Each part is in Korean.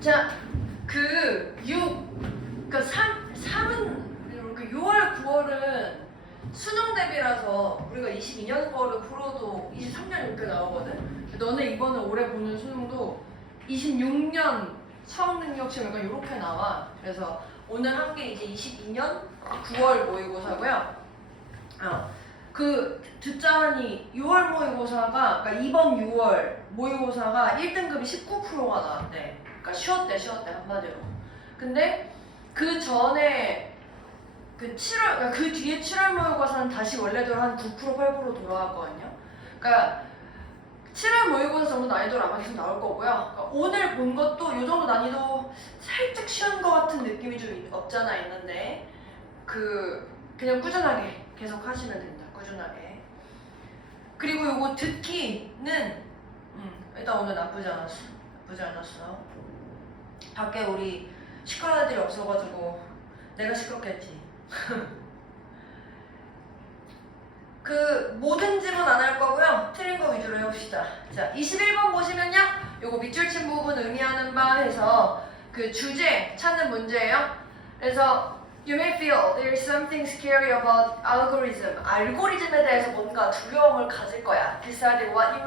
자, 그 3은 이렇게 6월, 9월은 수능 대비라서 우리가 22년 거를 풀어도 23년 이렇게 나오거든? 너네 이번에 올해 보는 수능도 26년 수학 능력 시험 약간 이렇게 나와. 그래서 오늘 한 게 이제 22년 9월 모의고사고요. 듣자하니 6월 모의고사가, 그러니까 이번 6월 모의고사가 1등급이 19%가 나왔대. 그러니까 쉬었대 한마디로. 근데 그 전에 그러니까 그 뒤에 7월 모의고사는 다시 원래대로 한 9% 8% 돌아왔거든요. 그러니까 7월 모의고사 정도 난이도로 아마 계속 나올 거고요. 그러니까 오늘 본 것도 이 정도 난이도 살짝 쉬운 것 같은 느낌이 좀 없잖아 있는데 그냥 꾸준하게 계속 하시면 됩니다. 꾸준하게. 그리고 요거 듣기는 일단 오늘 나쁘지 않았어. 밖에 우리 시끄러운 애들이 없어가지고 내가 시끄럽겠지. 모든 질문 안 할 거고요. 틀린 거 위주로 해봅시다. 자, 21번 보시면요. 요거 밑줄 친 부분 의미하는 바 해서 그 주제 찾는 문제예요. 그래서 You may feel there is something scary about algorithm. 알고리즘에 대해서 뭔가 두려움을 가질 거야. Decide what you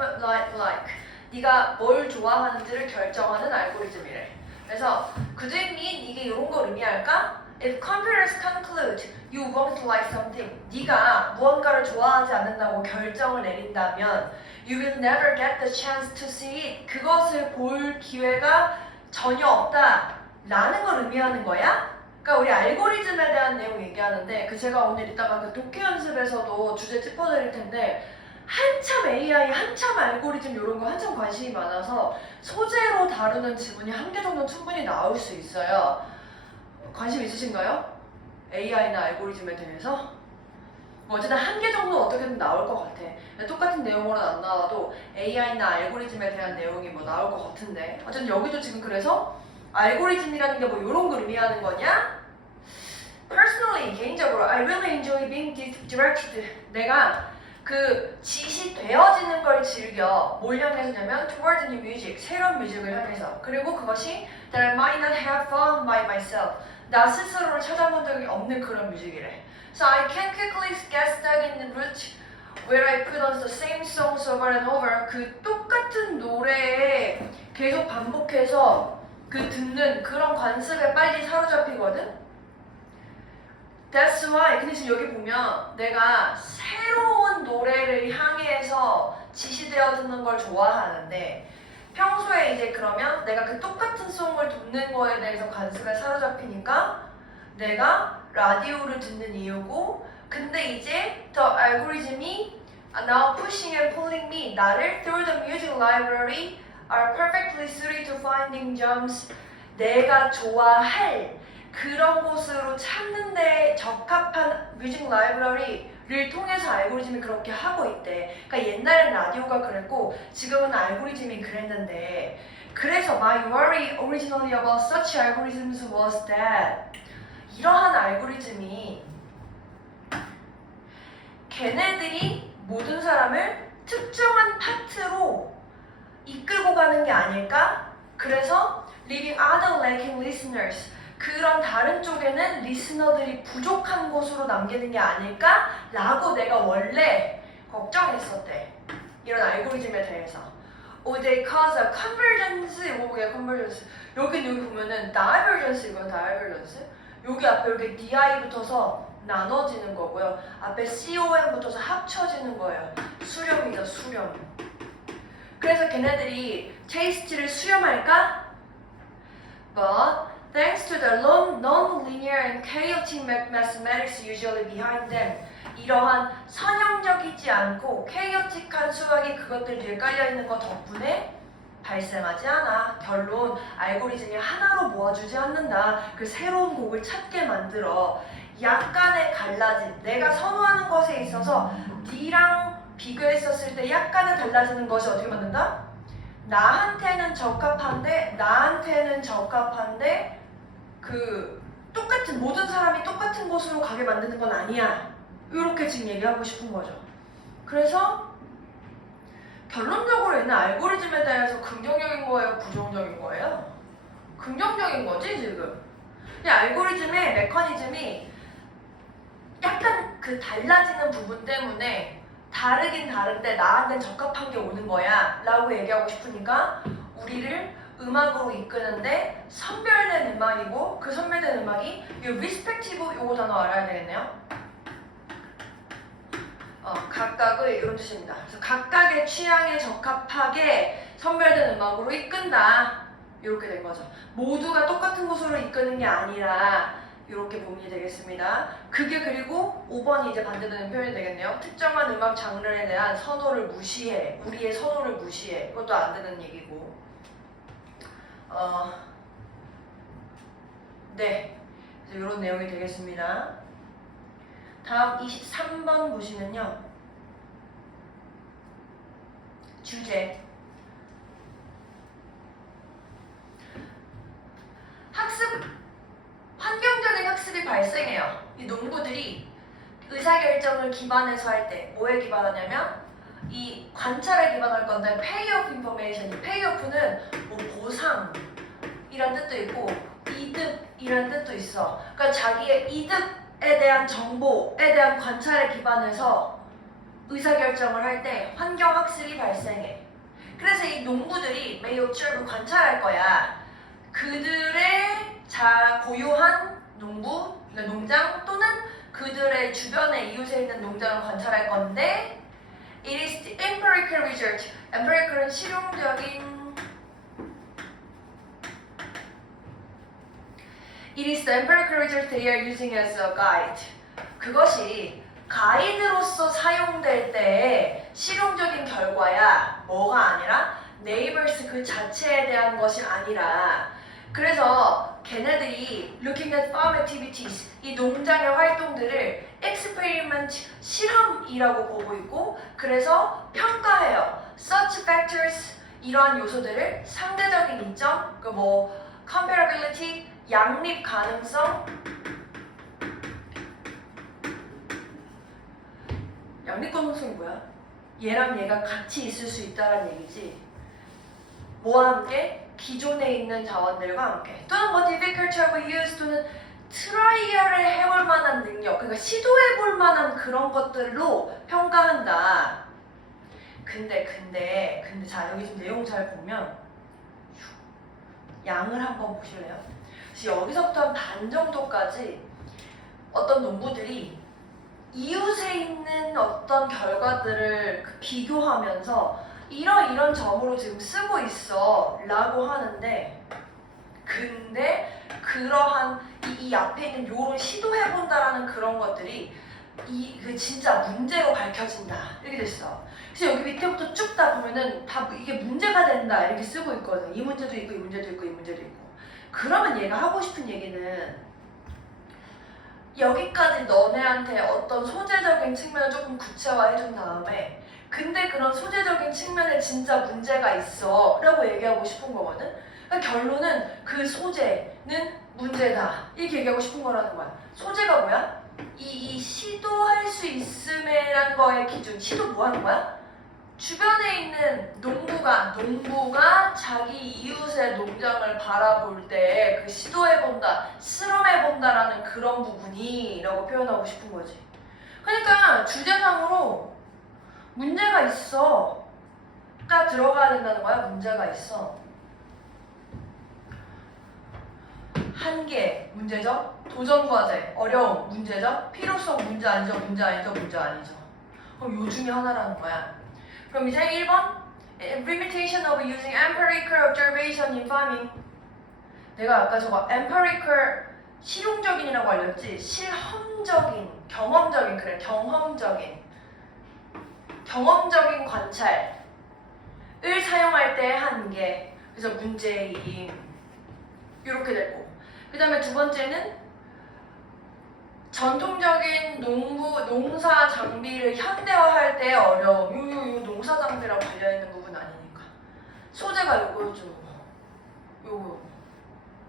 like. 네가 뭘 좋아하는지를 결정하는 알고리즘이래. 그래서 could it mean 이게 이런 걸 의미할까? If computers conclude you won't like something, 네가 무언가를 좋아하지 않는다고 결정을 내린다면 you will never get the chance to see it. 그것을 볼 기회가 전혀 없다 라는 걸 의미하는 거야. 그러니까 우리 알고리즘에 대한 내용 얘기하는데 제가 오늘 이따가 독해 연습에서도 주제 짚어드릴 텐데 한참 AI, 한참 알고리즘 이런 거 한참 관심이 많아서 소재로 다루는 지문이 한 개 정도는 충분히 나올 수 있어요. 관심 있으신가요? AI나 알고리즘에 대해서? 어쨌든 한 개 정도 어떻게든 나올 것 같아. 똑같은 내용으로는 안 나와도 AI나 알고리즘에 대한 내용이 뭐 나올 것 같은데 어쨌든 여기도 지금 그래서 알고리즘이라는 게 뭐 이런 걸 의미하는 거냐? Personally, 개인적으로 I really enjoy being directed. 내가 지시되어지는 걸 즐겨. 뭘 향해서냐면 toward new music, 새로운 뮤직을 향해서. 그리고 그것이 that I might not have found by myself. 나 스스로를 찾아본 적이 없는 그런 뮤직이래. So I can quickly get stuck in the rut where I put on the same songs over and over. 똑같은 노래에 계속 반복해서 듣는 그런 관습에 빨리 사로잡히거든? That's why. 근데 지금 여기 보면 내가 새로운 노래를 향해서 지시되어 듣는 걸 좋아하는데 평소에 이제 그러면 내가 똑같은 송을 듣는 거에 대해서 관습에 사로잡히니까 내가 라디오를 듣는 이유고 근데 이제 더 알고리즘이 now pushing and pulling me 나를 through the music library are perfectly suited to finding gems 내가 좋아할 그런 곳으로 찾는 데 적합한 뮤직 라이브러리를 통해서 알고리즘이 그렇게 하고 있대. 그러니까 옛날엔 라디오가 그랬고 지금은 알고리즘이 그랬는데 그래서 my worry originally about such algorithms was that 이러한 알고리즘이 걔네들이 모든 사람을 특정한 파트로 이끌고 가는 게 아닐까? 그래서 leaving other lacking listeners 그런 다른 쪽에는 리스너들이 부족한 곳으로 남기는 게 아닐까? 라고 내가 원래 걱정했었대. 이런 알고리즘에 대해서. Would they cause a convergence? 이거 보게 convergence. 여기 보면은 divergence 이건 divergence. 여기 앞에 이렇게 DI 붙어서 나눠지는 거고요. 앞에 COM 붙어서 합쳐지는 거예요. 수렴이죠, 수렴. 그래서 걔네들이 테이스트를 수렴할까? But thanks to the non-linear and chaotic mathematics usually behind them, 이러한 선형적이지 않고 chaotic한 수학이 그것들 뒤에 깔려있는 것 덕분에 발생하지 않아. 결론, 알고리즘이 하나로 모아주지 않는다. 그 새로운 곡을 찾게 만들어. 약간의 갈라짐, 내가 선호하는 것에 있어서 니랑 비교했었을 때 약간은 달라지는 것이 어떻게 만든다? 나한테는 적합한데 똑같은 모든 사람이 똑같은 곳으로 가게 만드는 건 아니야. 이렇게 지금 얘기하고 싶은 거죠. 그래서 결론적으로 얘는 알고리즘에 대해서 긍정적인 거예요? 부정적인 거예요? 긍정적인 거지 지금. 이 알고리즘의 메커니즘이 약간 그 달라지는 부분 때문에 다르긴 다른데 나한테 적합한 게 오는 거야 라고 얘기하고 싶으니까 우리를 음악으로 이끄는데 선별된 음악이고 그 선별된 음악이 이 respective 요거 단어 알아야 되겠네요. 각각의 이런 뜻입니다. 그래서 각각의 취향에 적합하게 선별된 음악으로 이끈다. 이렇게 된 거죠. 모두가 똑같은 곳으로 이끄는 게 아니라 이렇게 보면 되겠습니다. 그게 그리고 5번이 이제 반대되는 표현이 되겠네요. 특정한 음악 장르에 대한 선호를 무시해. 우리의 선호를 무시해. 이것도 안 되는 얘기고. 네. 이런 내용이 되겠습니다. 다음 23번 보시면요. 주제. 학습, 환경적인 학습이 발생해요. 이 농부들이 의사결정을 기반해서 할 때 뭐에 기반하냐면 이 관찰에 기반할 건데 payoff information, payoff는 뭐 보상이란 뜻도 있고 이득이란 뜻도 있어. 그러니까 자기의 이득에 대한 정보에 대한 관찰에 기반해서 의사결정을 할 때 환경학습이 발생해. 그래서 이 농부들이 may observe 관찰할 거야. 그들의 고유한 농부, 그러니까 농장 또는 그들의 주변에 이웃에 있는 농장을 관찰할 건데 it is the empirical research. empirical은 실용적인 It is the empirical research they are using as a guide. 그것이 가이드로서 사용될 때의 실용적인 결과야. 뭐가 아니라 neighbors 그 자체에 대한 것이 아니라 그래서 걔네들이 looking at farm activities 이 농장의 활동들을 experiment 실험이라고 보고 있고 그래서 평가해요. Such factors 이러한 요소들을 상대적인 이점 그 뭐 comparability 양립 가능성 양립 가능성이 뭐야? 얘랑 얘가 같이 있을 수 있다는 얘기지. 뭐와 함께? 기존에 있는 자원들과 함께 또는 뭐 difficulty of use 또는 트라이얼을 해볼 만한 능력 그러니까 시도해볼 만한 그런 것들로 평가한다. 근데 자 여기 좀 내용 잘 보면 양을 한번 보실래요? 그래서 여기서부터 한 반 정도까지 어떤 농부들이 이웃에 있는 어떤 결과들을 비교하면서 이런 점으로 지금 쓰고 있어 라고 하는데 근데 그러한 이 앞에 있는 요런 시도해본다라는 그런 것들이 그 진짜 문제로 밝혀진다 이렇게 됐어. 그래서 여기 밑에부터 쭉 다 보면은 다 이게 문제가 된다 이렇게 쓰고 있거든. 이 문제도 있고 이 문제도 있고 이 문제도 있고. 그러면 얘가 하고 싶은 얘기는 여기까지 너네한테 어떤 소재적인 측면을 조금 구체화해준 다음에 근데 그런 소재적인 측면에 진짜 문제가 있어 라고 얘기하고 싶은 거거든. 그러니까 결론은 그 소재는 문제다 이렇게 얘기하고 싶은 거라는 거야. 소재가 뭐야? 이 시도할 수 있음이라는 거의 기준. 시도 뭐 하는 거야? 주변에 있는 농부가 자기 이웃의 농장을 바라볼 때 그 시도해본다, 실험해본다라는 그런 부분이라고 표현하고 싶은 거지. 그러니까 주제상으로 문제가 있어가 들어가야 된다는 거야. 문제가 있어. 한계, 문제죠. 도전과제, 어려움, 문제죠. 필요성, 문제 아니죠. 문제 아니죠. 문제 아니죠. 그럼 요 중에 하나라는 거야. 그럼 이제 1번 limitation of using empirical observation in farming. 내가 아까 저거 empirical 실용적인이라고 알렸지. 실험적인, 경험적인 그래. 경험적인 관찰을 사용할 때의 한계. 그래서 문제임. 이렇게 됐고. 그 다음에 두 번째는 전통적인 농사 장비를 현대화할 때의 어려움. 요 농사 장비랑 관련있는 부분 아니니까. 소재가 요거죠. 요거.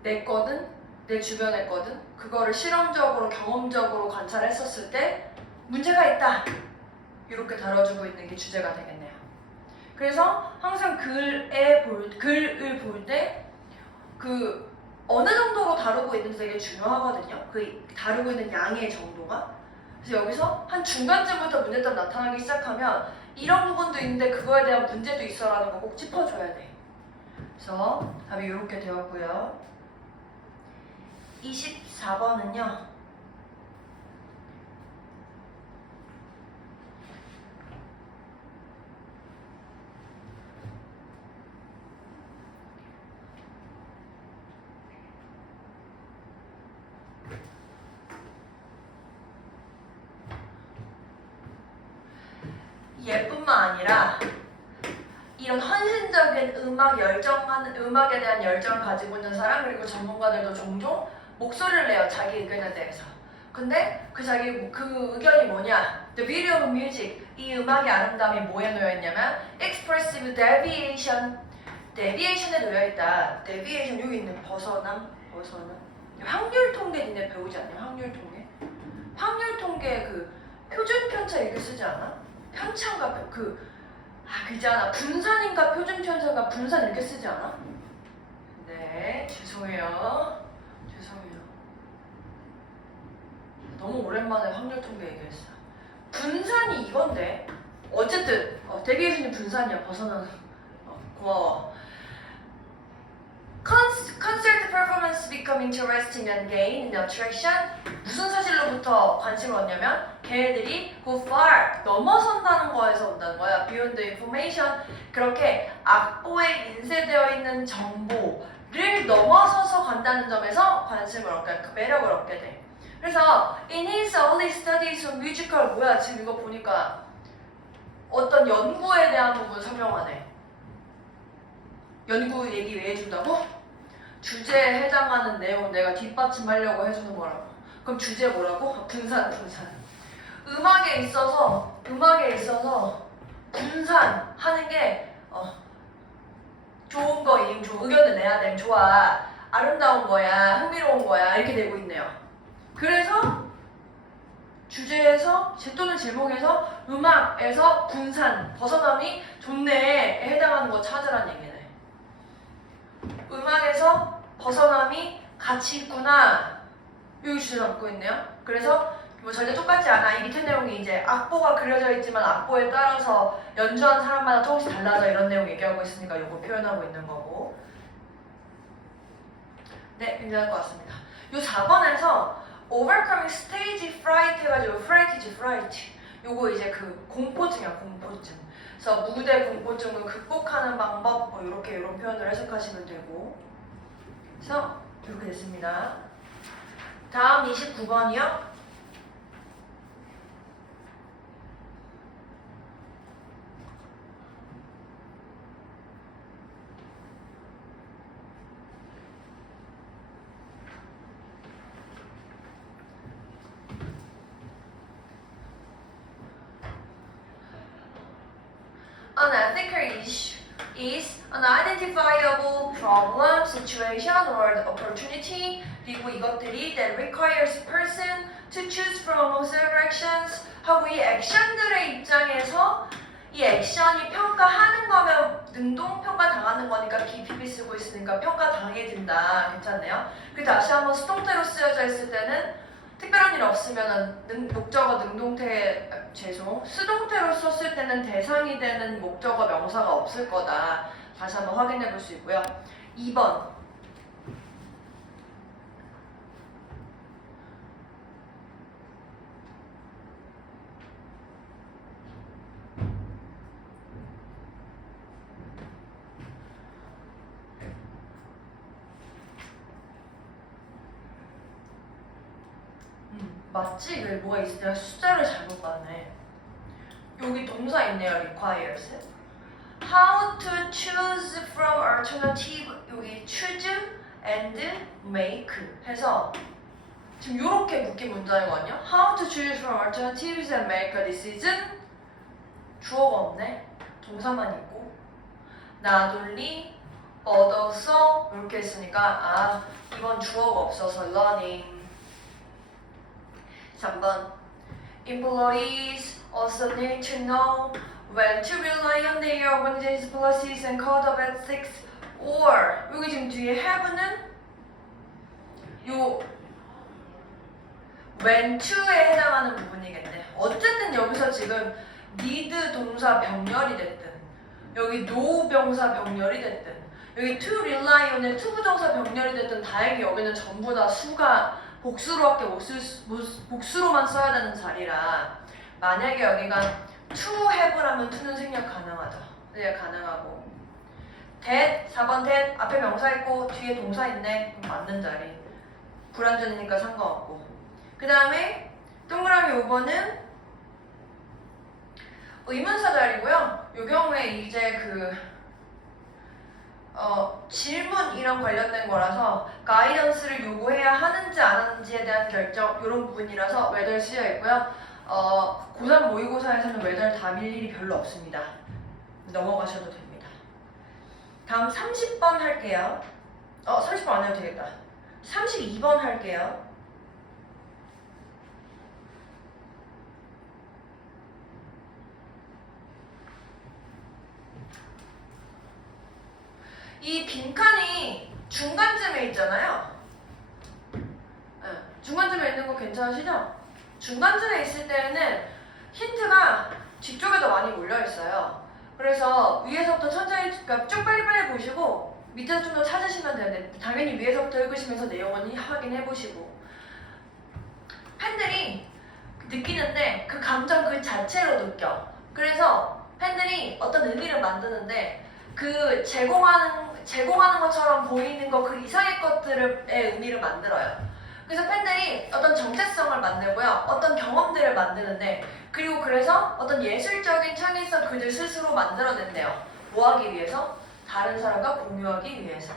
내 거든, 내 주변의 거든, 그거를 실험적으로, 경험적으로 관찰했었을 때 문제가 있다. 이렇게 다뤄주고 있는 게 주제가 되겠네요. 그래서 항상 글을 볼 때 그 어느 정도로 다루고 있는지 되게 중요하거든요. 그 다루고 있는 양의 정도가. 그래서 여기서 한 중간쯤부터 문제점 나타나기 시작하면 이런 부분도 있는데 그거에 대한 문제도 있어라는 거 꼭 짚어줘야 돼. 그래서 답이 이렇게 되었고요. 24번은요. 얘뿐만 아니라 이런 헌신적인 음악에 대한 열정을 가지고 있는 사람 그리고 전문가들도 종종 목소리를 내요. 자기 의견에 대해서. 근데 그 의견이 뭐냐? The video of music. 이 음악의 아름다움이 뭐에 놓여 있냐면 expressive deviation. deviation에 놓여 있다. deviation 여기 있는 벗어남. 확률 통계 니네 배우지 않냐? 확률 통계. 확률 통계 그 표준 편차 이렇게 쓰지 않아? 편차인가 있잖아. 분산인가 표준 편차인가 분산 이렇게 쓰지 않아? 네, 죄송해요. 너무 오랜만에 확률 통계 얘기했어. 분산이 이건데. 어쨌든 데비에이션이 분산이야. 벗어나는. 고마워. Concert performance become interesting and gain in attraction. 무슨 사실로부터 관심을 얻냐면 걔네들이 go far 넘어선다는 거에서 온다는 거야. Beyond the information. 그렇게 악보에 인쇄되어 있는 정보를 넘어서서 간다는 점에서 관심을 얻게, 그 매력을 얻게 돼. 그래서 in his early studies of musical 뭐야 지금 이거 보니까 어떤 연구에 대한 부분 설명하네. 연구 얘기 왜 해준다고? 주제에 해당하는 내용 내가 뒷받침하려고 해주는 거라고. 그럼 주제 뭐라고? 분산. 음악에 있어서 분산하는 게 좋은 거임. 의견을 내야 돼. 좋아. 아름다운 거야. 흥미로운 거야. 이렇게 되고 있네요. 그래서 주제에서 또는 제목에서 음악에서 분산, 벗어남이 좋네에 해당하는 거 찾으란 얘기네. 음악에서 벗어남이 같이 있구나. 여기 주제 담고 있네요. 그래서 뭐 절대 똑같지 않아. 이 밑에 내용이 이제 악보가 그려져 있지만 악보에 따라서 연주한 사람마다 조금씩 달라져 이런 내용 얘기하고 있으니까 이거 표현하고 있는 거고. 네, 굉장할 것 같습니다. 요 4번에서 overcoming stage fright 해가지고 fright. 요거 이제 그 공포증이야, 공포증. 그래서 무대 공포증을 극복하는 방법 뭐 이런 표현을 해석하시면 되고. 그래서 이렇게 됐습니다. 다음 29번이요. An ethical issue is an identifiable problem, situation, or opportunity. 그리고 이것들이 that requires a person to choose from among several actions. 하고 이 액션들의 입장에서 이 액션이 평가하는 거면 능동평가 당하는 거니까 BPP 쓰고 있으니까 평가 당해진다. 괜찮네요. 그리고 다시 한번 수동태로 쓰여져 있을 때는 특별한 일 없으면 목적어 수동태로 썼을 때는 대상이 되는 목적어 명사가 없을 거다. 다시 한번 확인해 볼 수 있고요. 2번. 맞지? 왜 뭐가 있어? 내가 숫자를 잘못 봤네. 여기 동사 있네요. requires. How to choose from alternative. 여기 choose and make 해서 지금 이렇게 묶인 문장이거든요. How to choose from alternatives and make a decision. 주어가 없네. 동사만 있고. 나돌리, 얻어서 이렇게 했으니까 이번 주어가 없어서 learning. 3번. Employees also need to know when to rely on their organization's policies and code of ethics or 여기 지금 뒤에 have는 요 when to에 해당하는 부분이겠네. 어쨌든 여기서 지금 need 동사 병렬이 됐든 여기 no 병사 병렬이 됐든 여기 to rely on의 to 부정사 병렬이 됐든 다행히 여기는 전부 다 수가 복수로밖에 복수로만 써야 되는 자리라 만약에 여기가 to have라면 to는 생략 가능하죠. 네, 가능하고 that 4번 that 앞에 명사 있고 뒤에 동사 있네. 그럼 맞는 자리. 불완전이니까 상관없고. 그 다음에 동그라미 5번은 의문사 자리고요. 이 경우에 이제 질문이랑 관련된 거라서 가이던스를 요구해야 하는지 안 하는지에 대한 결정 이런 부분이라서 whether 쓰여 있고요. 고3 모의고사에서는 whether 답일 일이 별로 없습니다. 넘어가셔도 됩니다. 다음 30번 할게요. 30번 안 해도 되겠다. 32번 할게요. 이 빈칸이 중간쯤에 있잖아요. 중간쯤에 있는 거 괜찮으시죠? 중간쯤에 있을 때는 힌트가 뒤쪽에 더 많이 몰려 있어요. 그래서 위에서부터 천천히 그러니까 쭉 빨리빨리 보시고 밑에서 좀 더 찾으시면 되는데 당연히 위에서부터 읽으시면서 내용은 확인해 보시고 팬들이 느끼는데 그 감정 그 자체로 느껴. 그래서 팬들이 어떤 의미를 만드는데 그 제공하는 것처럼 보이는 거 그 이상의 것들의 의미를 만들어요. 그래서 팬들이 어떤 정체성을 만들고요. 어떤 경험들을 만드는데 그리고 그래서 어떤 예술적인 창의성 그들 스스로 만들어낸대요. 뭐 하기 위해서? 다른 사람과 공유하기 위해서.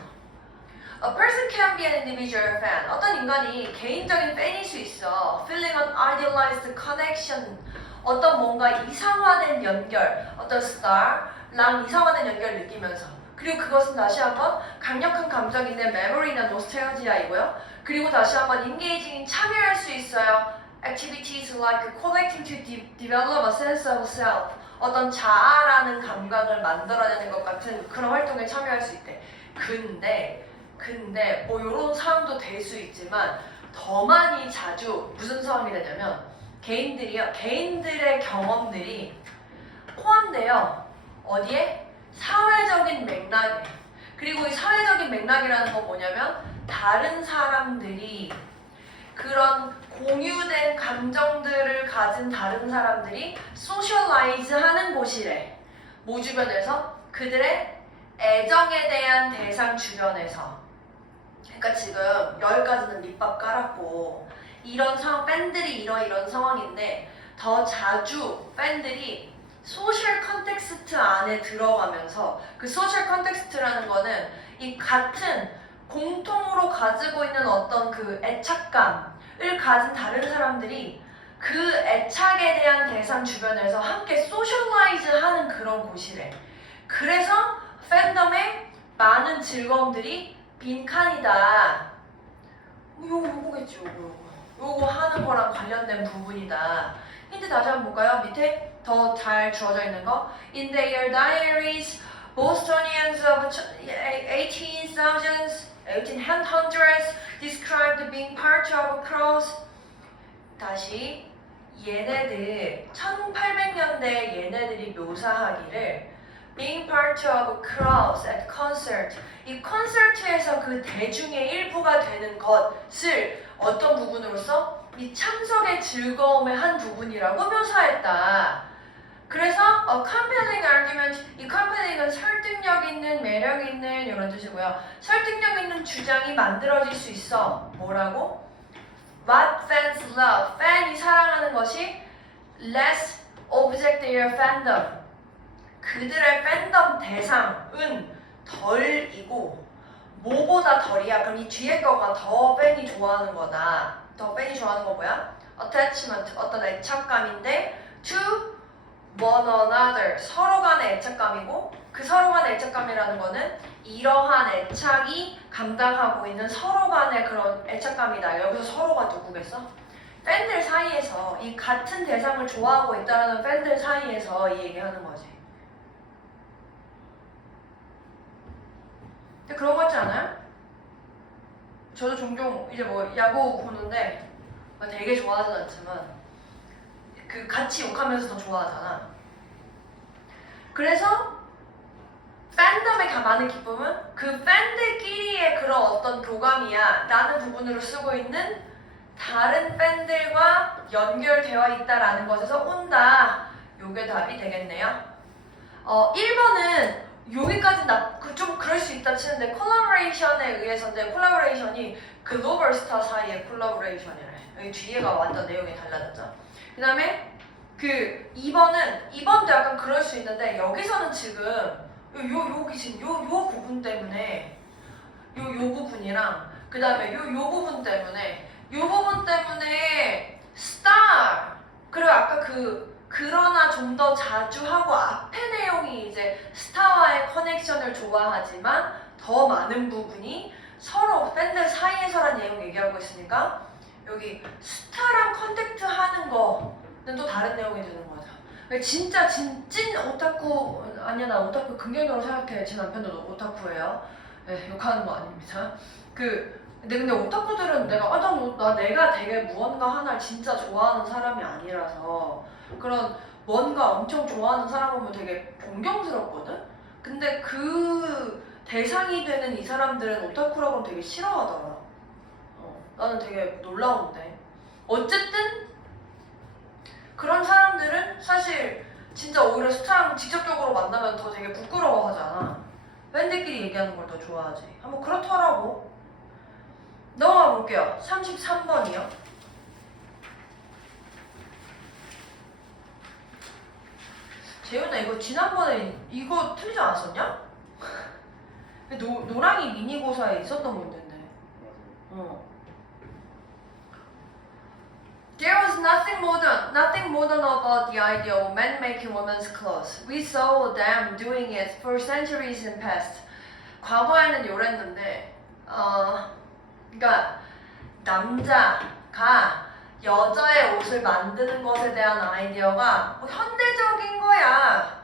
A person can be an individual fan. 어떤 인간이 개인적인 팬일 수 있어. Feeling an idealized connection. 어떤 뭔가 이상화된 연결, 어떤 star랑 이상화된 연결을 느끼면서 그리고 그것은 다시 한번 강력한 감정인데 memory나 nostalgia이고요. 그리고 다시 한번 engaging 참여할 수 있어요. Activities like collecting to develop a sense of self. 어떤 자아라는 감각을 만들어내는 것 같은 그런 활동에 참여할 수 있대. 근데 뭐 이런 상황도 될 수 있지만 더 많이 자주 무슨 상황이 되냐면 개인들의 경험들이 포함돼요. 어디에? 사회적인 맥락에. 그리고 이 사회적인 맥락이라는 건 뭐냐면 다른 사람들이 그런 공유된 감정들을 가진 다른 사람들이 소셜라이즈 하는 곳이래. 뭐 주변에서? 그들의 애정에 대한 대상 주변에서. 그러니까 지금 여기까지는 밑밥 깔았고 이런 상황, 팬들이 이런 상황인데 더 자주 팬들이 소셜 컨텍스트 안에 들어가면서 그 소셜 컨텍스트라는 거는 이 같은 공통으로 가지고 있는 어떤 그 애착감을 가진 다른 사람들이 그 애착에 대한 대상 주변에서 함께 소셜라이즈 하는 그런 곳이래. 그래서 팬덤에 많은 즐거움들이 빈칸이다. 요거겠지, 요거 하는 거랑 관련된 부분이다. 힌트 다시 한번 볼까요? 밑에 더 잘 주어져 있는 거. In their diaries, Bostonians of 1800s described being part of a crowd. 다시 얘네들 1800년대 얘네들이 묘사하기를 being part of a crowd at concert. 이 콘서트에서 그 대중의 일부가 되는 것을 어떤 부분으로서 이 참석의 즐거움의 한 부분이라고 묘사했다. 그래서 compelling argument, 이 compelling은 설득력 있는, 매력 있는 이런 뜻이고요. 설득력 있는 주장이 만들어질 수 있어. 뭐라고? What fans love. 팬이 사랑하는 것이 less object their fandom. 그들의 팬덤 대상은 덜이고 뭐보다 덜이야. 그럼 이 뒤에 거가 더 팬이 좋아하는 거다. 더 팬이 좋아하는 거 뭐야? attachment, 어떤 애착감인데 to one another, 서로 간의 애착감이고 그 서로 간의 애착감이라는 거는 이러한 애착이 감당하고 있는 서로 간의 그런 애착감이다. 여기서 서로가 누구겠어? 팬들 사이에서 이 같은 대상을 좋아하고 있다는 팬들 사이에서 이 얘기하는 거지. 근데 그런 거 같지 않아요? 저도 종종 이제 뭐 야구 보는데 되게 좋아하진 않지만 그 같이 욕하면서 더 좋아하잖아. 그래서 팬덤에 많은 기쁨은 그 팬들끼리의 그런 어떤 교감이야 라는 부분으로 쓰고 있는 다른 팬들과 연결되어 있다라는 것에서 온다. 요게 답이 되겠네요. 1번은 여기까지 좀 그럴 수 있다 치는데 콜라보레이션에 의해서인데 콜라보레이션이 글로벌 스타 사이의 콜라보레이션이래. 여기 뒤에가 완전 내용이 달라졌죠. 그 다음에 그 2번도 약간 그럴 수 있는데 여기서는 지금 여기 지금 요 부분 때문에 요 부분이랑 그 다음에 요 부분 때문에 스타 그리고 아까 그러나 좀 더 자주 하고 앞에 내용이 이제 스타와의 커넥션을 좋아하지만 더 많은 부분이 서로 팬들 사이에서란 내용 얘기하고 있으니까 여기 스타랑 컨택트 하는 거는 또 다른 내용이 되는 거죠. 진짜 찐 오타쿠 아니야 나 오타쿠 긍정적으로 생각해. 제 남편도 오타쿠예요. 네, 욕하는 거 아닙니다. 근데 오타쿠들은 내가 되게 무언가 하나를 진짜 좋아하는 사람이 아니라서 그런 뭔가 엄청 좋아하는 사람 보면 되게 존경스럽거든? 근데 그 대상이 되는 이 사람들은 오타쿠라고 되게 싫어하더라. 나는 되게 놀라운데. 어쨌든 그런 사람들은 사실 진짜 오히려 스타랑 직접적으로 만나면 더 되게 부끄러워하잖아. 팬들끼리 얘기하는 걸 더 좋아하지. 한번 그렇더라고. 넘어가 볼게요. 33번이요. 재윤아 이거 지난번에 이거 틀리지 않았었냐? 노랑이 미니고사에 있었던 문제인데. There was nothing modern about the idea of men making women's clothes. We saw them doing it for centuries in past. 과거에는 요랬는데, 그러니까 남자가 여자의 옷을 만드는 것에 대한 아이디어가 뭐 현대적인 거야.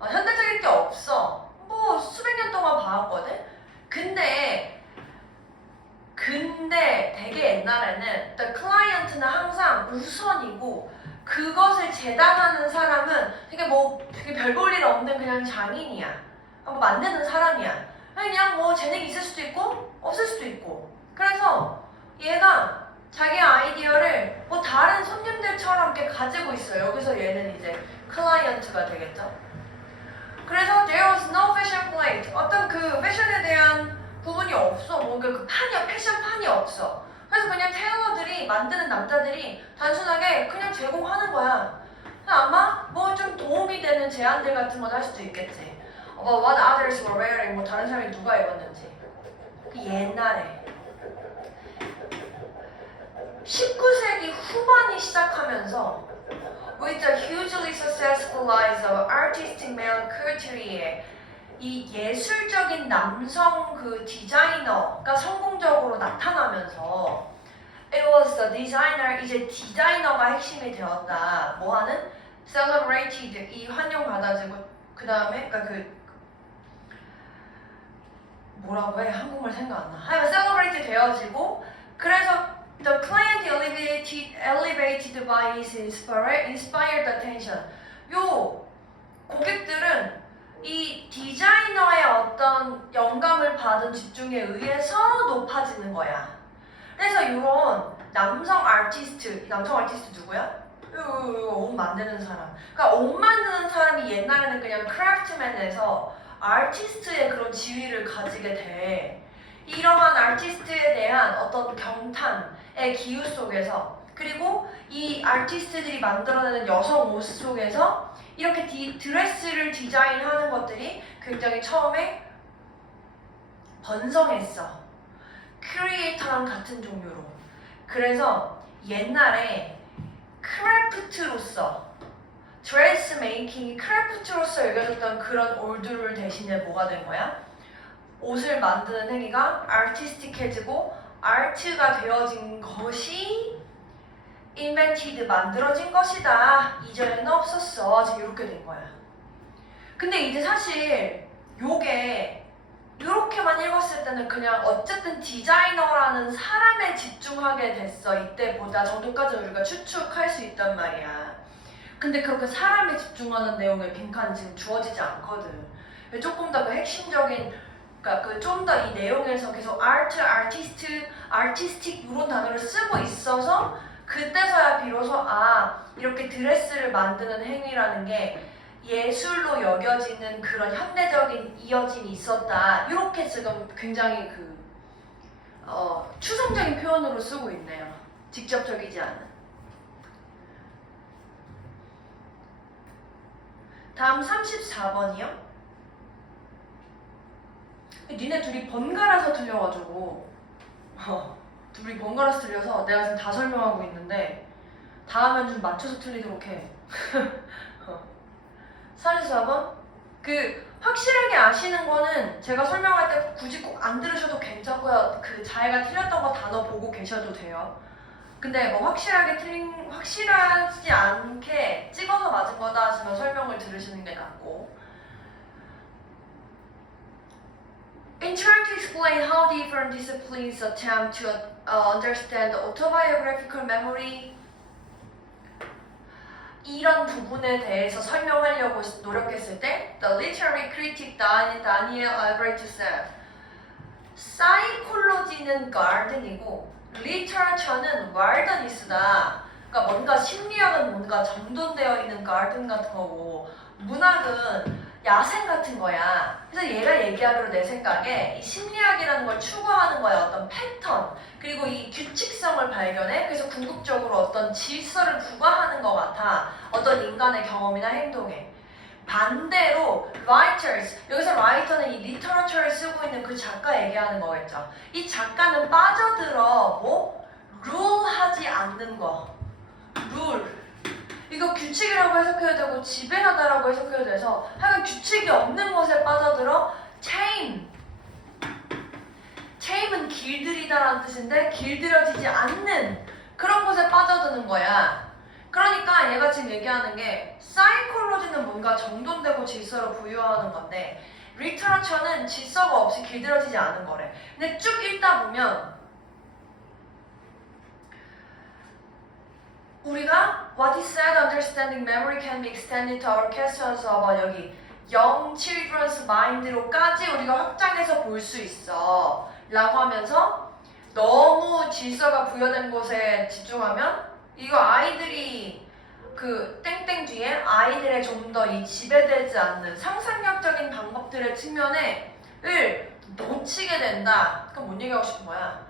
현대적인 게 없어. 뭐 수백 년 동안 봐왔거든. 근데 되게 옛날에는 the client는 항상 우선이고 그것을 재단하는 사람은 되게 별 볼 일 없는 그냥 장인이야. 뭐 만드는 사람이야. 그냥 뭐 재능이 있을 수도 있고 없을 수도 있고. 그래서 얘가 자기 아이디어를 뭐 다른 손님들처럼 이렇게 가지고 있어요. 여기서 얘는 이제 클라이언트가 되겠죠. 그래서 there was no fashion plate. 어떤 그 패션에 대한 부분이 없어. 뭔가 그 패션판이 없어. 그래서 그냥 테일러들이 만드는 남자들이 단순하게 그냥 제공하는 거야. 아마 뭐 좀 도움이 되는 제안들 같은 건 할 수도 있겠지. What others were wearing. 뭐 다른 사람이 누가 입었는지. 옛날에 19세기 후반이 시작하면서 with the hugely successful rise of artistic male couturier 이 예술적인 남성 그 디자이너가 성공적으로 나타나면서 it was the designer 이제 디자이너가 핵심이 되었다. 뭐하는 celebrated 이 환영받아지고 그 다음에 그러니까 뭐라고 해 한국말 생각 안 나. 하여간 celebrated 되어지고 그래서 the client elevated by his inspired attention. 요 고객들은 이 디자이너의 어떤 영감을 받은 집중에 의해서 높아지는 거야. 그래서 이런 남성 아티스트 누구야? 옷 만드는 사람. 그러니까 옷 만드는 사람이 옛날에는 그냥 크래프트맨에서 아티스트의 그런 지위를 가지게 돼. 이러한 아티스트에 대한 어떤 경탄의 기후 속에서 그리고 이 아티스트들이 만들어내는 여성 옷 속에서 이렇게 드레스를 디자인하는 것들이 굉장히 처음에 번성했어. 크리에이터랑 같은 종류로. 그래서 옛날에 크래프트로서 드레스 메이킹이 크래프트로서 여겨졌던 그런 올드룰 대신에 뭐가 된 거야? 옷을 만드는 행위가 아티스틱해지고 아트가 되어진 것이 invented 만들어진 것이다. 이전에는 없었어. 지금 이렇게 된 거야. 근데 이제 사실 요게 이렇게만 읽었을 때는 그냥 어쨌든 디자이너라는 일하는 사람에 집중하게 됐어. 이때보다 정도까지 우리가 추측할 수 있단 말이야. 근데 그렇게 사람에 집중하는 내용의 빈칸이 지금 주어지지 않거든. 조금 더 그 핵심적인, 그러니까 그 좀 더 이 내용에서 계속 아트, 아티스트, 아티스틱 이런 단어를 쓰고 있어서 그때서야 비로소 이렇게 드레스를 만드는 행위라는 게 예술로 여겨지는 그런 현대적인 이어짐이 있었다. 이렇게 지금 굉장히 추상적인 표현으로 쓰고 있네요. 직접적이지 않은. 다음 34번이요. 니네 둘이 번갈아서 틀려가지고 둘이 번갈아서 틀려서 내가 지금 다 설명하고 있는데 다음엔 좀 맞춰서 틀리도록 해. 34번? 확실하게 아시는 거는 제가 설명할 때 굳이 꼭 안 들으셔도 괜찮고요. 자기가 틀렸던 거 단어 보고 계셔도 돼요. 근데 뭐 확실하지 않게 찍어서 맞은 거다 하시면 설명을 들으시는 게 낫고. In trying to explain how different disciplines attempt to understand autobiographical memory, 이런 부분에 대해서 설명하려고 노력했을 때 The literary critic Daniel Albrecht said 사이콜로지는 garden이고 literature는 wilderness다. 그러니까 뭔가 심리학은 뭔가 정돈되어 있는 garden 같은 거고 문학은 야생 같은 거야. 그래서 얘가 얘기하기로 내 생각에 이 심리학이라는 걸 추구하는 거야. 어떤 패턴 그리고 이 규칙성을 발견해. 그래서 궁극적으로 어떤 질서를 부과하는 것 같아. 어떤 인간의 경험이나 행동에. 반대로 writers, 여기서 writer는 이 literature를 쓰고 있는 그 작가 얘기하는 거겠죠. 이 작가는 빠져들어 룰하지 않는 거. 룰. 이거 규칙이라고 해석해야 되고 지배하다라고 해석해야 돼서 하여간 규칙이 없는 것에 빠져들어 tame은 길들이다라는 뜻인데 길들여지지 않는 그런 곳에 빠져드는 거야. 그러니까 얘가 지금 얘기하는 게 사이콜로지는 뭔가 정돈되고 질서를 부여하는 건데 리터러처는 질서가 없이 길들여지지 않은 거래. 근데 쭉 읽다 보면 우리가 What is said understanding memory can be extended to our questions about 여기 young children's mind로까지 우리가 확장해서 볼 수 있어 라고 하면서 너무 질서가 부여된 곳에 집중하면 이거 아이들이 땡땡 뒤에 아이들의 좀 더 이 지배되지 않는 상상력적인 방법들의 측면에 놓치게 된다. 그럼 뭔 얘기하고 싶은 거야?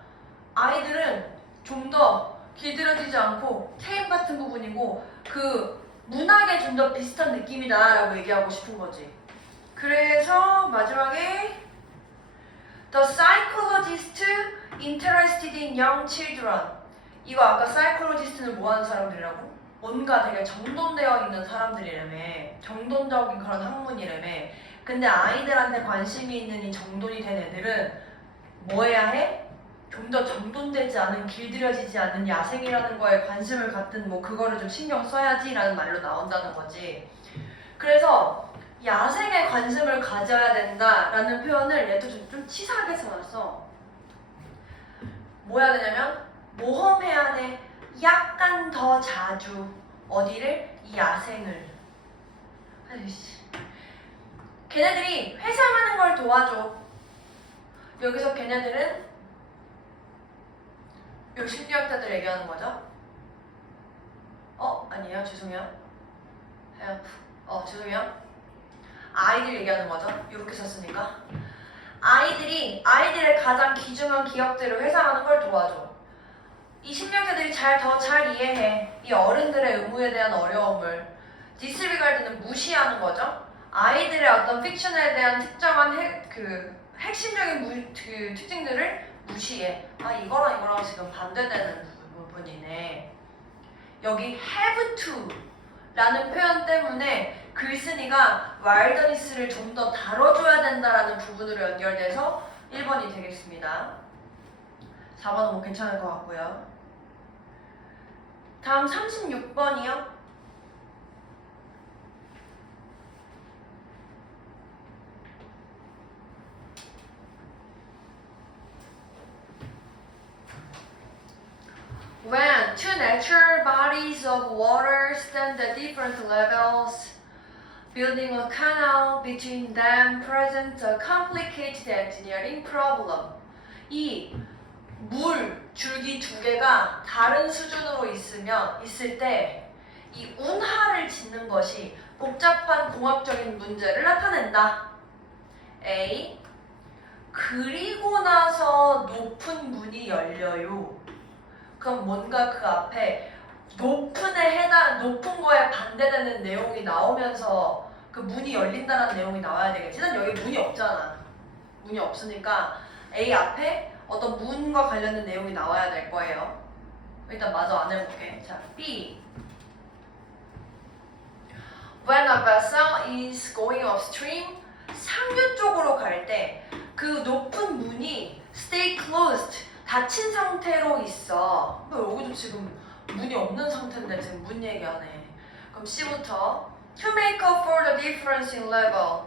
아이들은 좀 더 길들여지지 않고 테임 같은 부분이고 문학에 좀 더 비슷한 느낌이다 라고 얘기하고 싶은 거지. 그래서 마지막에 The psychologist interested in young children. 이거 아까 psychologist는 뭐 하는 사람들이라고? 뭔가 되게 정돈되어 있는 사람들이라며. 정돈적인 그런 학문이라며. 근데 아이들한테 관심이 있는 이 정돈이 된 애들은 뭐 해야 해? 좀 더 정돈되지 않은 길들여지지 않는 야생이라는 거에 관심을 갖든 그거를 좀 신경 써야지 라는 말로 나온다는 거지. 그래서 야생에 관심을 가져야 된다라는 표현을 얘도 좀 치사하게 써놨어. 뭐 해야 되냐면 모험해야 돼. 약간 더 자주 어디를? 이 야생을. 아이씨. 걔네들이 회상하는 걸 도와줘. 여기서 걔네들은 요 심리학자들 얘기하는 거죠? 아니에요. 죄송해요. 죄송해요. 아이들 얘기하는 거죠. 이렇게 썼으니까. 아이들의 가장 귀중한 기억들을 회상하는 걸 도와줘. 이 심리학자들이 더 잘 이해해. 이 어른들의 의무에 대한 어려움을. disregard는 무시하는 거죠. 아이들의 어떤 픽션에 대한 특정한 핵심적인 특징들을 무시해. 이거랑 지금 반대되는 부분이네. 여기 have to 라는 표현 때문에 글쓴이가 wilderness를 좀 더 다뤄줘야 된다라는 부분으로 연결돼서 1번이 되겠습니다. 4번은 괜찮을 것 같고요. 다음 36번이요. When two natural bodies of water stand at different levels, building a canal between them presents a complicated engineering problem. 이 물 줄기 두 개가 다른 수준으로 있을 때 이 운하를 짓는 것이 복잡한 공학적인 문제를 나타낸다. A. 그리고 나서 높은 문이 열려요. 그럼 뭔가 그 앞에 높은 거에 반대되는 내용이 나오면서 그 문이 열린다는 내용이 나와야 되겠지. 난 여기 문이 없잖아. 문이 없으니까 A 앞에 어떤 문과 관련된 내용이 나와야 될 거예요. 일단 마저 안 해볼게. 자, B. When a vessel is going upstream, 상류 쪽으로 갈 때 그 높은 문이 stay closed, 닫힌 상태로 있어. 여기도 지금 문이 없는 상태인데 지금 문 얘기하네. 그럼 C부터 To make up for the difference in level.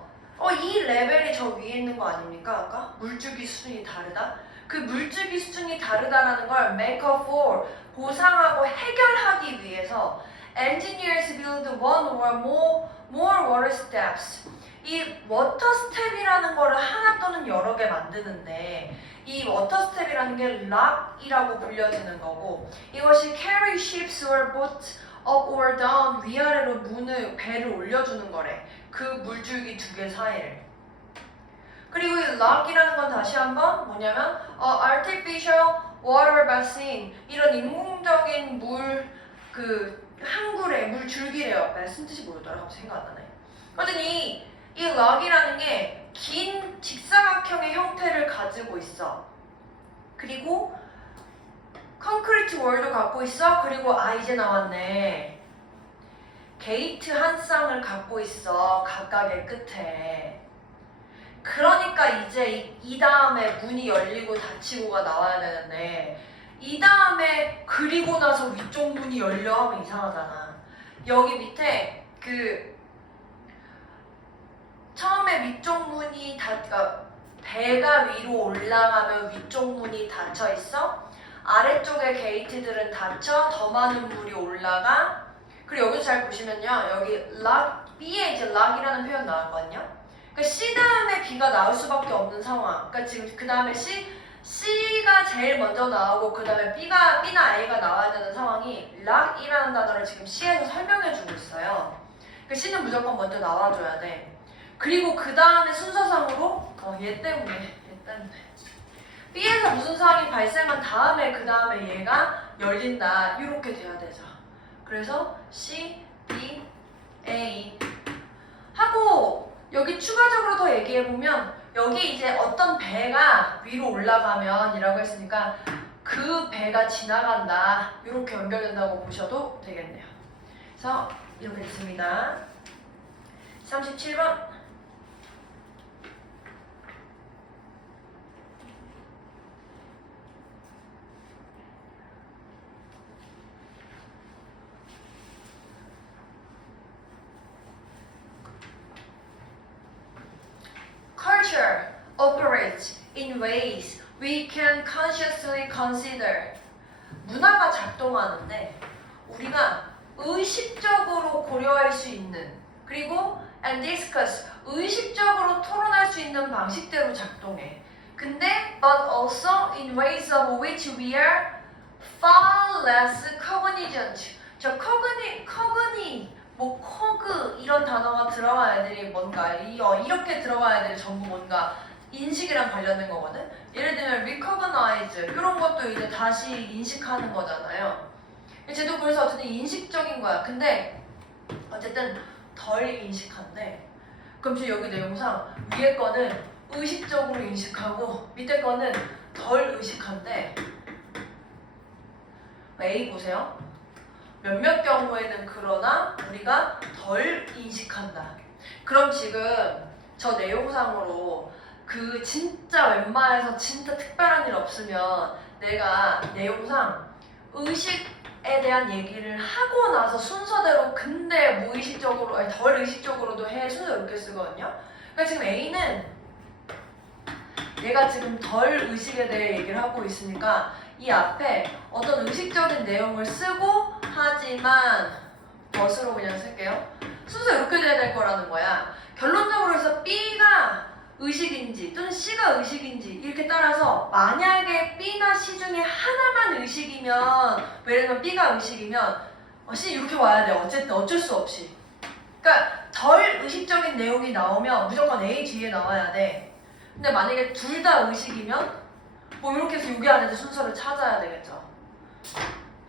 이 레벨이 저 위에 있는 거 아닙니까? 아까? 물줄기 수준이 다르다? 그 물줄기 수준이 다르다라는 걸 make up for, 보상하고 해결하기 위해서 engineers build one or more water steps. 이 워터 스텝이라는 거를 하나 또는 여러 개 만드는데 이 워터 스텝이라는 게 락이라고 불려지는 거고 이것이 carry ships or boats up or down 위아래로 배를 올려주는 거래. 그 물줄기 두 개 사이를. 그리고 이 락이라는 건 다시 한번 뭐냐면 artificial water basin 이런 인공적인 항구래, 물줄기래요. 무슨 뜻이 뭐였더라? 갑자기 생각 안 나네. 어쨌든 이 락이라는 게 긴 직사각형의 형태를 가지고 있어. 그리고 콘크리트 월도 갖고 있어. 그리고 이제 나왔네. 게이트 한 쌍을 갖고 있어. 각각의 끝에. 그러니까 이제 이 다음에 문이 열리고 닫히고가 나와야 되는데 이 다음에 그리고 나서 위쪽 문이 열려 하면 이상하잖아. 여기 밑에 처음에 위쪽 문이 배가 위로 올라가면 위쪽 문이 닫혀 있어. 아래쪽의 게이트들은 닫혀 더 많은 물이 올라가. 그리고 여기서 잘 보시면요. 여기 B에 이제 락이라는 표현 나왔거든요. 그러니까 C 다음에 B가 나올 수밖에 없는 상황. 그러니까 지금 그 다음에 C가 제일 먼저 나오고 그 다음에 B나 A가 나와야 되는 상황이 락이라는 단어를 지금 C에서 설명해주고 있어요. 그러니까 C는 무조건 먼저 나와줘야 돼. 그리고 그 다음에 순서상으로 얘 때문에 B에서 무슨 상황이 발생한 다음에 그 다음에 얘가 열린다 이렇게 돼야 되죠. 그래서 C, B, A 하고 여기 추가적으로 더 얘기해보면 여기 이제 어떤 배가 위로 올라가면 이라고 했으니까 그 배가 지나간다 이렇게 연결된다고 보셔도 되겠네요. 그래서 이렇게 됐습니다. 37번 Culture operates in ways we can consciously consider. 문화가 작동하는데 우리가 의식적으로 고려할 수 있는 그리고 and discuss 의식적으로 토론할 수 있는 방식대로 작동해. 근데 but also in ways of which we are far less cognizant. 저 cog 이런 단어가 들어간 애들이 뭔가 이렇게 들어간 애들이 전부 뭔가 인식이랑 관련된 거거든. 예를 들면 recognize 이런 것도 이제 다시 인식하는 거잖아요. 쟤도 그래서 어쨌든 인식적인 거야. 근데 어쨌든 덜 인식한데 그럼 지금 여기 내용상 위에 거는 의식적으로 인식하고 밑에 거는 덜 의식한데 A 보세요. 몇몇 경우에는 그러나 우리가 덜 인식한다. 그럼 지금 저 내용상으로 진짜 웬만해서 진짜 특별한 일 없으면 내가 내용상 의식에 대한 얘기를 하고 나서 순서대로 근데 무의식적으로 아니 덜 의식적으로도 해 순서 이렇게 쓰거든요. 그러니까 지금 A는 얘가 지금 덜 의식에 대해 얘기를 하고 있으니까 이 앞에 어떤 의식적인 내용을 쓰고 하지만 벗으로 그냥 쓸게요. 순서 이렇게 돼야 될 거라는 거야. 결론적으로 해서 B가 의식인지 또는 C가 의식인지 이렇게 따라서 만약에 B나 C 중에 하나만 의식이면 예를 들면 B가 의식이면 C 이렇게 와야 돼. 어쨌든 어쩔 수 없이. 그러니까 덜 의식적인 내용이 나오면 무조건 A 뒤에 나와야 돼. 근데 만약에 둘 다 의식이면 뭐 이렇게 해서 여기 안에서 순서를 찾아야 되겠죠.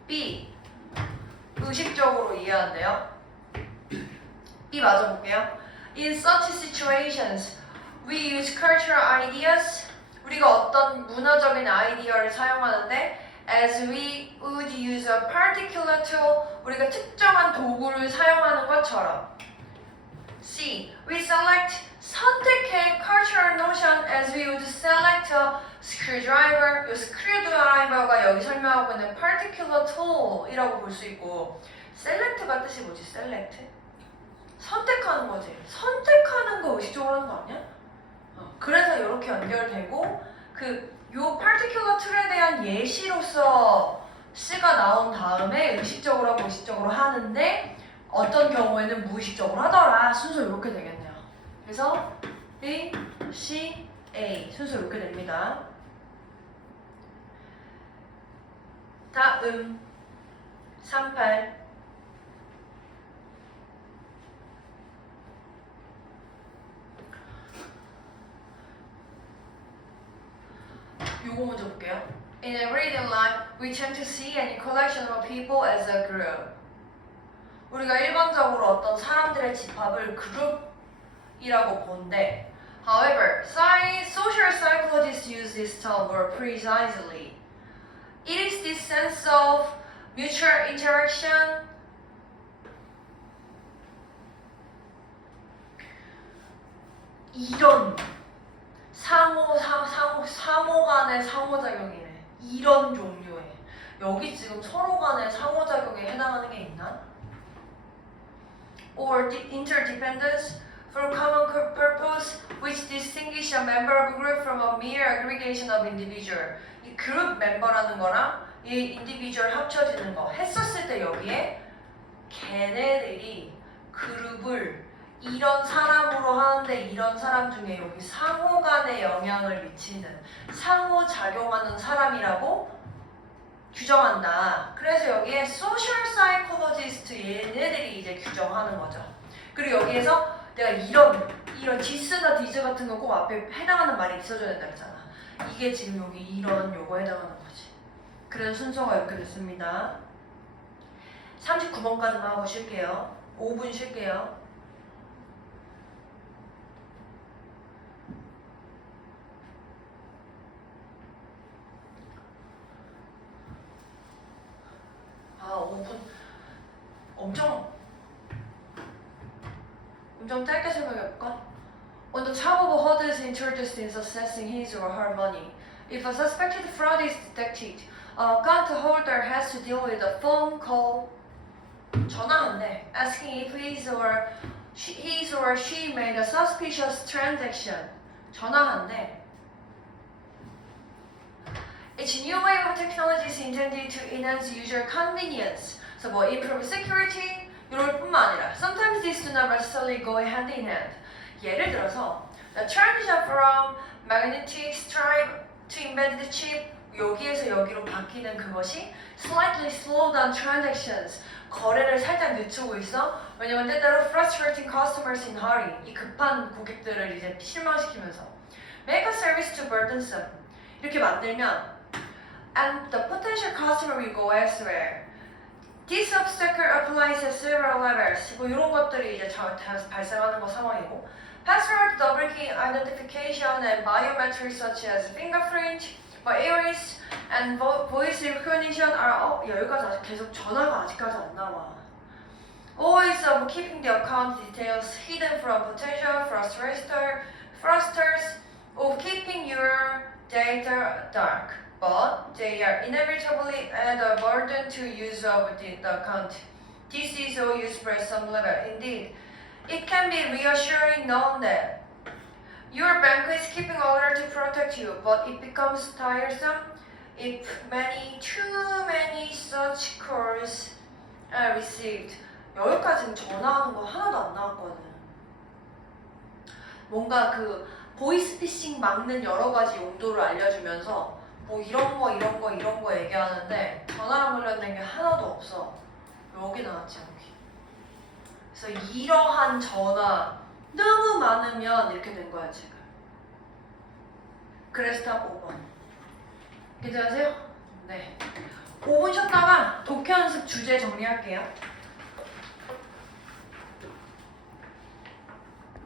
B 의식적으로 이해한대요. B 맞아 볼게요. In such situations, we use cultural ideas. 우리가 어떤 문화적인 아이디어를 사용하는데 as we would use a particular tool. 우리가 특정한 도구를 사용하는 것처럼. C. We select 선택해 cultural notion as we would select a screwdriver. 이 screwdriver가 여기 설명하고 있는 particular tool이라고 볼 수 있고 select가 뜻이 뭐지? select? 선택하는 거지. 선택하는 거 의식적으로 하는 거 아니야? 그래서 이렇게 연결되고 요 particular tool에 대한 예시로서 C가 나온 다음에 의식적으로 하고 의식적으로 하는데 어떤 경우에는 무의식적으로 하더라. 순서 이렇게 되겠네요. 그래서 B, C, A 순서 이렇게 됩니다. 다음 38 요거 먼저 볼게요. In everyday life, we tend to see any collection of people as a group. 우리가 일반적으로 어떤 사람들의 집합을 그룹이라고 본대. However, social psychologists use this term more precisely. It is this sense of mutual interaction, 이런 상호 간의 상호작용이네. 이런 종류의. 여기 지금 서로 간의 상호작용에 해당하는 게 있나? Or the interdependence for common purpose which distinguish a member of a group from a mere aggregation of individual. 이 그룹 멤버라는 거랑 이 individual 합쳐지는 거 했었을 때 여기에 걔네들이 그룹을 이런 사람으로 하는데 이런 사람 중에 여기 상호 간에 영향을 미치는 상호작용하는 사람이라고 규정한다. 그래서 여기에 social psychologist 얘네들이 이제 규정하는 거죠. 그리고 여기에서 내가 이런 디스나 디즈 같은 거 꼭 앞에 해당하는 말이 있어줘야 된다 그랬잖아. 이게 지금 여기 이런 요거 해당하는 거지. 그래서 순서가 이렇게 됐습니다. 39번까지만 하고 쉴게요. 5분 쉴게요. 아, 5분 엄청 짧게 설명해볼까? On the top of a hood is introduced in assessing his or her money. If a suspected fraud is detected, a account holder has to deal with a phone call, 전화한대, asking if his or she made a suspicious transaction. 전화한대. It's a new wave of technology is intended to enhance user convenience. So 뭐 improve security 이럴 뿐만 아니라 sometimes these do not necessarily go hand in hand. 예를 들어서 the transition from magnetic stripe to embedded chip 여기에서 여기로 바뀌는 그것이 slightly slow down transactions. 거래를 살짝 늦추고 있어. 왜냐면 때때로 frustrating customers in hurry. 이 급한 고객들을 이제 실망시키면서 make a service too burdensome. 이렇게 만들면 and the potential customer will go elsewhere. This obstacle applies at several levels. 뭐 이런 것들이 이제 발생하는 거 상황이고 password, double key identification, and biometrics such as fingerprint, iris, and voice recognition are 여기까지 아직 계속 전화가 아직까지 안 나와. Always keeping the account details hidden from potential fraudsters of keeping your data dark. But they are inevitably add a burden to use of the account. This is all useful at some level. Indeed, it can be reassuring knowing that your bank is keeping order to protect you, but it becomes tiresome if too many such calls are received. 여기까지는 전화하는 거 하나도 안 나왔거든. 뭔가 그 보이스피싱 막는 여러 가지 용도를 알려주면서 뭐 이런 거 얘기하는데 전화랑 관련된 게 하나도 없어. 여기 나왔지, 여기. 그래서 이러한 전화 너무 많으면 이렇게 된 거야, 지금. 그래서 딱 5번. 괜찮으세요? 네. 5분 쉬었다가 독해 연습 주제 정리할게요.